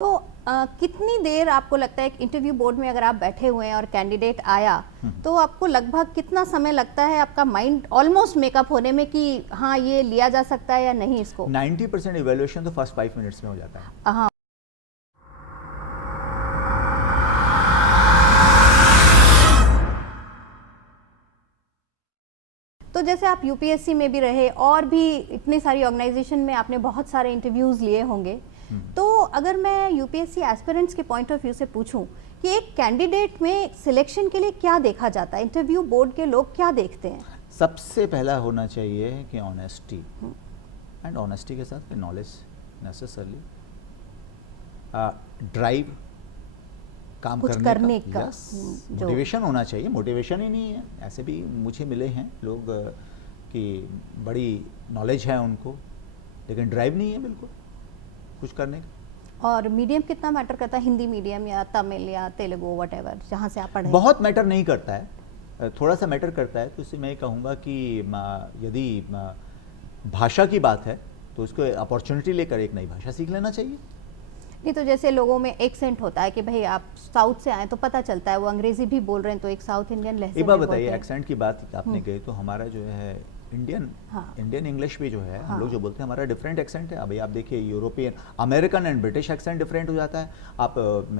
तो कितनी देर आपको लगता है कि इंटरव्यू बोर्ड में अगर आप बैठे हुए हैं और कैंडिडेट आया तो आपको लगभग कितना समय लगता है आपका माइंड ऑलमोस्ट मेकअप होने में कि हाँ ये लिया जा सकता है या नहीं इसको? 90% इवेल्युएशन तो फर्स्ट 5 मिनट्स में हो जाता है। हाँ। तो जैसे आप यूपीएससी में भी रहे और भी इतनी सारी ऑर्गेनाइजेशन में आपने बहुत सारे इंटरव्यूज लिए होंगे, तो अगर मैं यूपीएससी एस्पिरेंट्स के पॉइंट ऑफ व्यू से पूछूं कि एक कैंडिडेट में सिलेक्शन के लिए क्या देखा जाता है, इंटरव्यू बोर्ड के लोग क्या देखते हैं? सबसे पहला होना चाहिए कि ऑनेस्टी, एंड ऑनेस्टी के साथ नॉलेज नेसेसरली, ड्राइव, काम कुछ करने करने का, का, जो मोटिवेशन होना चाहिए। मोटिवेशन ही नहीं है, ऐसे भी मुझे मिले हैं लोग कि बड़ी नॉलेज है उनको, लेकिन ड्राइव नहीं है बिल्कुल कुछ करने का। और मीडियम कितना मैटर करता है, हिंदी मीडियम या तमिल या तेलुगु वटेवर जहाँ से आप पढ़े? बहुत मैटर नहीं करता है, थोड़ा सा मैटर करता है। तो इससे मैं कहूँगा कि यदि भाषा की बात है तो उसको अपॉर्चुनिटी लेकर एक नई भाषा सीख लेना चाहिए। नहीं तो जैसे लोगों में एक्सेंट होता है कि भाई आप साउथ से आए तो पता चलता है वो अंग्रेजी भी बोल रहे हैं तो एक साउथ इंडियन लहजे एक बार में बताइए, बोलते हैं। एक्सेंट की बात आपने कही तो हमारा जो है इंडियन इंग्लिश भी जो है, हम लोग जो बोलते हैं हमारा डिफरेंट एक्सेंट है। अभी आप देखिए European, American and British accent different हो जाता है। आप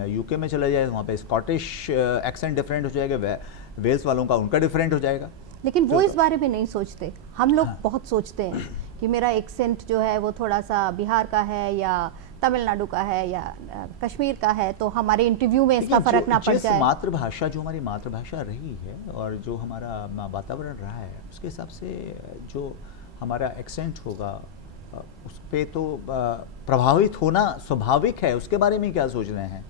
यूके में चले जाए वहाँ पे स्कॉटिश एक्सेंट डिफरेंट हो जाएगा, वेल्स वालों का उनका डिफरेंट हो जाएगा। लेकिन वो इस बारे में नहीं सोचते, हम लोग हाँ। बहुत सोचते हैं कि मेरा एक्सेंट जो है वो थोड़ा सा बिहार का है या तमिलनाडु का है या कश्मीर का है, तो हमारे इंटरव्यू में इसका फर्क ना पड़ जाए। मातृभाषा जो हमारी मातृभाषा रही है और जो हमारा वातावरण रहा है उसके हिसाब से जो हमारा एक्सेंट होगा उस पे तो प्रभावित होना स्वाभाविक है। उसके बारे में क्या सोच रहे हैं?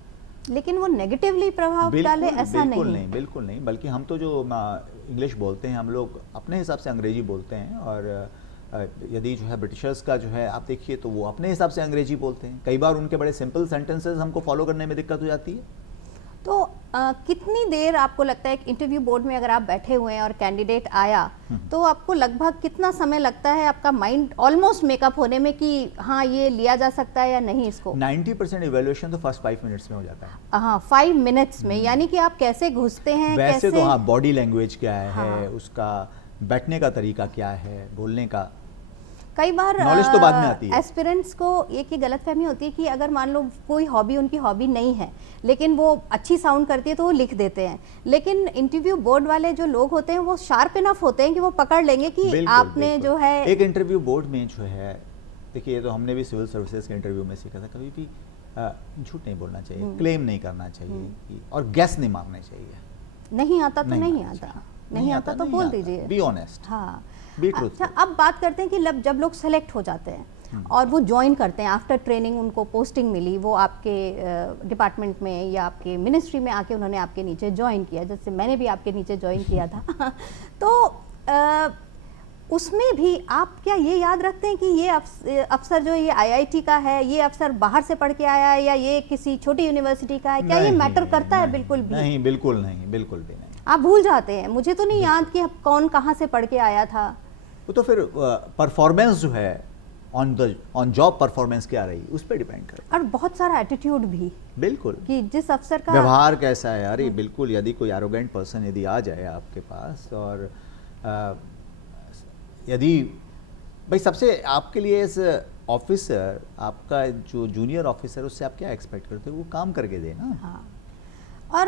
लेकिन वो नेगेटिवली प्रभाव डाले ऐसा नहीं। बिल्कुल नहीं, बल्कि हम तो जो इंग्लिश बोलते हैं हम लोग अपने हिसाब से अंग्रेजी बोलते हैं, और यदि जो है ब्रिटिशर्स का जो है आप देखिए तो वो अपने हिसाब से अंग्रेजी बोलते हैं। कई बार उनके बड़े सिंपल सेंटेंसेस हमको फॉलो करने में दिक्कत हो जाती है। तो कितनी देर आपको लगता है कि इंटरव्यू बोर्ड में अगर आप बैठे हुए हैं और कैंडिडेट आया तो आपको लगभग कितना समय लगता है आपका माइंड ऑलमोस्ट मेकअप होने में कि हाँ ये लिया जा सकता है या नहीं इसको? 90% इवेल्युएशन तो फर्स्ट 5 मिनट्स में हो जाता है। हाँ, 5 मिनट्स में, यानी कि आप कैसे घुसते हैं, वैसे कैसे? तो हाँ, बॉडी लैंग्वेज क्या है, हाँ। उसका बैठने का तरीका क्या है, बोलने का, कई बार नॉलेज तो बाद में आती है। एस्पिरेंट्स को एक ही गलतफहमी होती है कि अगर मान लो कोई हॉबी उनकी हॉबी नहीं है लेकिन वो अच्छी साउंड करती है तो वो लिख देते हैं, लेकिन इंटरव्यू बोर्ड वाले जो लोग होते हैं वो शार्प इनफ होते हैं कि वो पकड़ लेंगे कि बिल्कुल, आपने बिल्कुल। जो है एक इंटरव्यू बोर्ड में जो है, देखिए ये तो हमने भी सिविल सर्विसेज के इंटरव्यू में सीखा था, कभी भी झूठ नहीं बोलना चाहिए, क्लेम नहीं करना चाहिए और गैस नहीं मारना चाहिए। नहीं आता तो नहीं मारना आता, चाहिए। नहीं आता तो नहीं बोल आता। दीजिए। बी ऑनेस्ट, हाँ। बी अच्छा, ट्रूथफुल। अब बात करते हैं कि जब लोग सेलेक्ट हो जाते हैं और वो ज्वाइन करते हैं, आफ्टर ट्रेनिंग उनको पोस्टिंग मिली, वो आपके डिपार्टमेंट में या आपके मिनिस्ट्री में आके उन्होंने आपके नीचे ज्वाइन किया, जैसे मैंने भी आपके नीचे ज्वाइन किया था तो उसमें भी आप क्या ये याद रखते हैं कि ये अफसर जो ये आईआईटी का है, ये अफसर बाहर से पढ़ के आया है या ये किसी छोटी यूनिवर्सिटी का है? क्या ये मैटर करता है? बिल्कुल भी नहीं, बिल्कुल नहीं, बिल्कुल भी नहीं। आप भूल जाते हैं, मुझे तो नहीं याद कि कौन कहाँ से पढ़ के आया था। वो तो फिर परफॉर्मेंस जो है, ऑन जॉब परफॉर्मेंस क्या रही उस पर डिपेंड करता और बहुत सारा एटीट्यूड भी, है। बिल्कुल, कि जिस अफसर का व्यवहार कैसा है। अरे बिल्कुल, यदि कोई एरोगेंट पर्सन यदि आ जाए आपके पास और यदि भाई सबसे आपके लिए एज ऑफिसर, आपका जो जूनियर ऑफिसर उससे आप क्या एक्सपेक्ट करते हो? वो काम करके दे ना। हाँ। और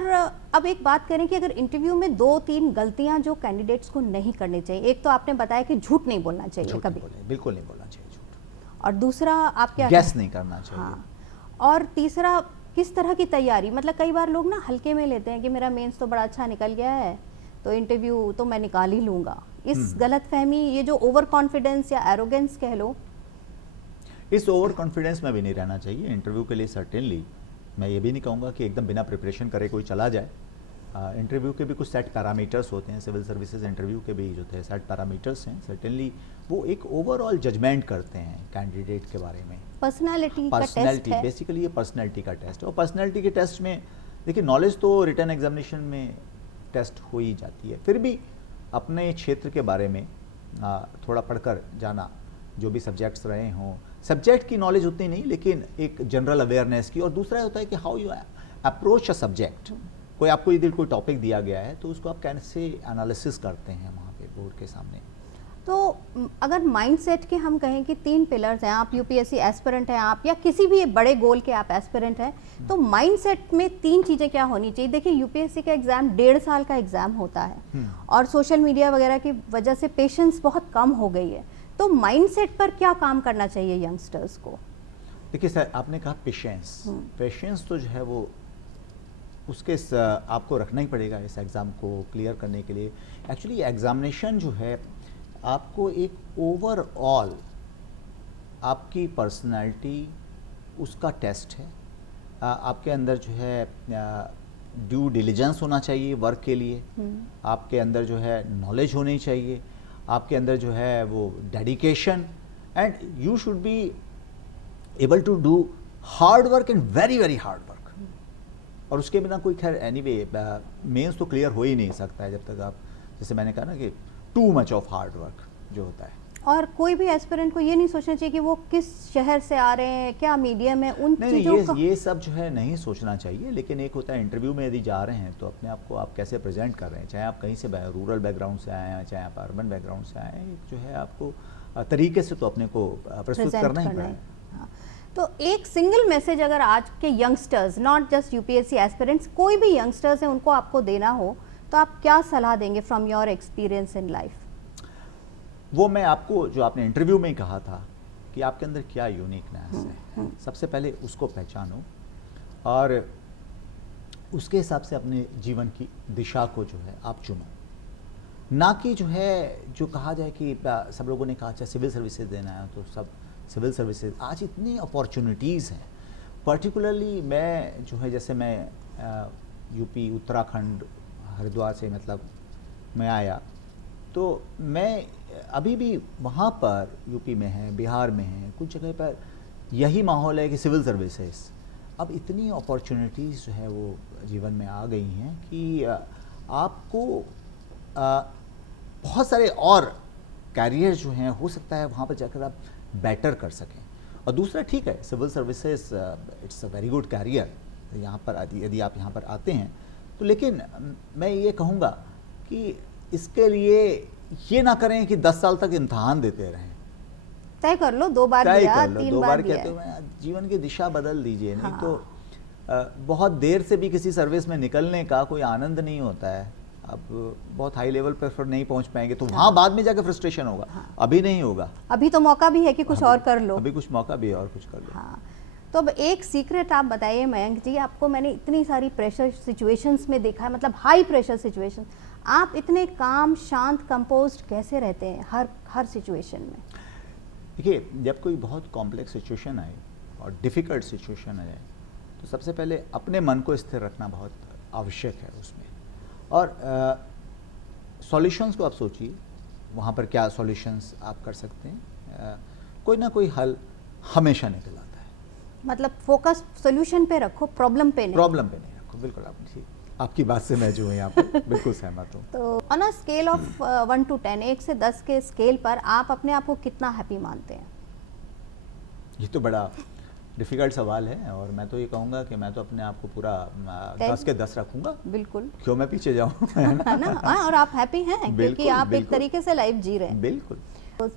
अब एक बात करें कि अगर इंटरव्यू में 2-3 गलतियां जो कैंडिडेट्स को नहीं करनी चाहिए, एक तो आपने बताया कि झूठ नहीं बोलना चाहिए कभी, बिल्कुल नहीं बोलना चाहिए झूठ, और दूसरा आप क्या गैस नहीं करना चाहिए। हाँ, और तीसरा किस तरह की तैयारी, मतलब कई बार लोग ना हल्के में लेते हैं कि मेरा मेंस तो बड़ा अच्छा निकल गया है तो इंटरव्यू तो मैं निकाल ही लूंगा। इस गलतफहमी, ये जो ओवर कॉन्फिडेंस या एरोगेंस कह लो, इस ओवर कॉन्फिडेंस में भी नहीं रहना चाहिए इंटरव्यू के लिए। सर्टेनली मैं ये भी नहीं कहूँगा कि एकदम बिना प्रिपरेशन करे कोई चला जाए। इंटरव्यू के भी कुछ सेट पैरामीटर्स होते हैं, सिविल सर्विसेज इंटरव्यू के भी जो थे सेट पैरामीटर्स हैं। सर्टेनली वो एक ओवरऑल जजमेंट करते हैं कैंडिडेट के बारे में। पर्सनालिटी का टेस्ट है बेसिकली, ये पर्सनैलिटी का टेस्ट है। और पर्सनैलिटी के टेस्ट में देखिए, नॉलेज तो रिटन एग्जामिनेशन में टेस्ट हो ही जाती है, फिर भी अपने क्षेत्र के बारे में थोड़ा पढ़कर जाना, जो भी सब्जेक्ट्स रहे हों, सब्जेक्ट की नॉलेज उतनी नहीं, लेकिन एक जनरल अवेयरनेस की। और दूसरा होता है कि how you approach a subject. कोई आपको यदि कोई टॉपिक दिया गया है तो उसको आप कैसे एनालिसिस करते हैं वहाँ पे बोर्ड के सामने। तो अगर माइंडसेट के हम कहें कि 3 पिलर्स हैं, आप यूपीएससी एस्पिरेंट हैं आप, या किसी भी बड़े गोल के आप एस्पिरेंट हैं, तो माइंडसेट में 3 चीज़ें क्या होनी चाहिए? देखिए यूपीएससी का एग्ज़ाम 1.5 साल का एग्ज़ाम होता है और सोशल मीडिया वगैरह की वजह से पेशेंस बहुत कम हो गई है, तो माइंडसेट पर क्या काम करना चाहिए यंगस्टर्स को? देखिए सर, आपने कहा पेशेंस, पेशेंस तो जो है वो उसके आपको रखना ही पड़ेगा इस एग्ज़ाम को क्लियर करने के लिए। एक्चुअली एग्ज़ामिनेशन जो है आपको एक ओवरऑल आपकी पर्सनालिटी उसका टेस्ट है। आपके अंदर जो है ड्यू डिलिजेंस होना चाहिए वर्क के लिए, आपके अंदर जो है नॉलेज होनी चाहिए, आपके अंदर जो है वो dedication, and you should be able to do hard work and very very hard work. और उसके बिना कोई खैर एनीवे मेंस तो क्लियर हो ही नहीं सकता है जब तक आप, जैसे मैंने कहा ना कि too much of hard work जो होता है। और कोई भी एस्पिरेंट को ये नहीं सोचना चाहिए कि वो किस शहर से आ रहे हैं, क्या मीडियम है, उन चीज़ों का ये सब जो है नहीं सोचना चाहिए। लेकिन एक होता है इंटरव्यू में यदि जा रहे हैं तो अपने आप को आप कैसे प्रेजेंट कर रहे हैं, चाहे आप कहीं से रूरल बैकग्राउंड से आए हैं, चाहे आप अर्बन बैकग्राउंड से आए हैं, जो है आपको तरीके से तो अपने को प्रस्तुत करना ही पड़ेगा। हाँ। तो एक सिंगल मैसेज अगर आज के youngsters, not just UPSC aspirants, कोई भी यंगस्टर्स हैं उनको आपको देना हो, तो आप क्या सलाह देंगे from your experience in life? वो मैं आपको जो आपने इंटरव्यू में ही कहा था कि आपके अंदर क्या यूनिकनेस है, सबसे पहले उसको पहचानो और उसके हिसाब से अपने जीवन की दिशा को जो है आप चुनो। ना कि जो है जो कहा जाए कि सब लोगों ने कहा अच्छा सिविल सर्विसेज देना है तो सब सिविल सर्विसेज। आज इतनी अपॉर्चुनिटीज़ हैं, पर्टिकुलरली मैं जो है जैसे मैं यूपी उत्तराखंड हरिद्वार से मतलब मैं आया, तो मैं अभी भी वहाँ पर यूपी में है, बिहार में है, कुछ जगह पर यही माहौल है कि सिविल सर्विसेज। अब इतनी अपॉर्चुनिटीज़ जो है वो जीवन में आ गई हैं कि आपको बहुत सारे और कैरियर जो हैं हो सकता है वहाँ पर जाकर आप बेटर कर सकें। और दूसरा ठीक है civil services it's a very good career, यहाँ पर यदि आप यहाँ पर आते हैं तो, लेकिन मैं ये कहूँगा कि इसके लिए ये ना करें कि 10 साल तक इम्तहान देते रहें। तय कर लो, 2 बार दिया, 3 बार दिया, कहते हो जीवन की दिशा बदल दीजिए। नहीं तो बहुत देर से भी किसी सर्विस में निकलने का कोई आनंद नहीं होता है। अब बहुत हाई लेवल पर फिर नहीं पहुंच पाएंगे तो वहाँ बाद में जाकर फ्रस्ट्रेशन होगा, अभी नहीं होगा। अभी तो मौका भी है कि कुछ और कर लो, अभी कुछ मौका भी है और कुछ कर लो। हाँ। तो अब एक सीक्रेट आप बताइए मयंक जी, आपको मैंने इतनी सारी प्रेशर सिचुएशंस में देखा है, मतलब हाई प्रेशर सिचुएशन, आप इतने काम शांत कंपोज्ड कैसे रहते हैं हर सिचुएशन में? देखिए जब कोई बहुत कॉम्प्लेक्स सिचुएशन आए और डिफ़िकल्ट सिचुएशन आए तो सबसे पहले अपने मन को स्थिर रखना बहुत आवश्यक है उसमें। और सॉल्यूशंस को आप सोचिए, वहाँ पर क्या सॉल्यूशंस आप कर सकते हैं। कोई ना कोई हल हमेशा निकल आता है। मतलब फोकस सॉल्यूशन पे रखो, प्रॉब्लम पे नहीं रखो। बिल्कुल आप ठीक, आपकी बात से मैं जो है यहाँ पर बिल्कुल सहमत हूँ। तो on a scale of 1 to 10, 1 से 10 के स्केल पर आप अपने आप को कितना हैप्पी मानते हैं? ये तो बड़ा डिफ़िकल्ट सवाल है और मैं तो ये कहूँगा कि मैं तो अपने आप को पूरा 10 के 10 रखूँगा। बिल्कुल, क्यों मैं पीछे जाऊँ, है ना? और आप हैप्पी हैं क्योंकि आप एक तरीके से लाइफ जी रहे हैं। बिल्कुल। तो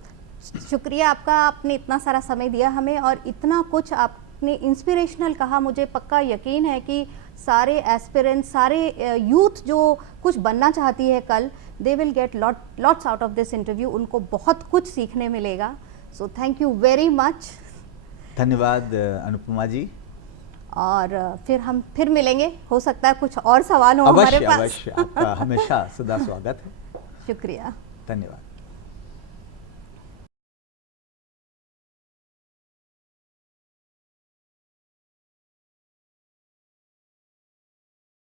शुक्रिया आपका, आपने इतना सारा समय दिया हमें और इतना कुछ आपने इंस्पिरेशनल कहा। मुझे पक्का यकीन है कि सारे एस्पिरेंट्स, सारे यूथ जो कुछ बनना चाहती है कल, they will get lots out of this interview. उनको बहुत कुछ सीखने मिलेगा। So thank you very much. धन्यवाद अनुपमा जी। और हम फिर मिलेंगे, हो सकता है कुछ और सवाल हो हमारे पास। अवश्य, आपका हमेशा सदा स्वागत है। शुक्रिया, धन्यवाद।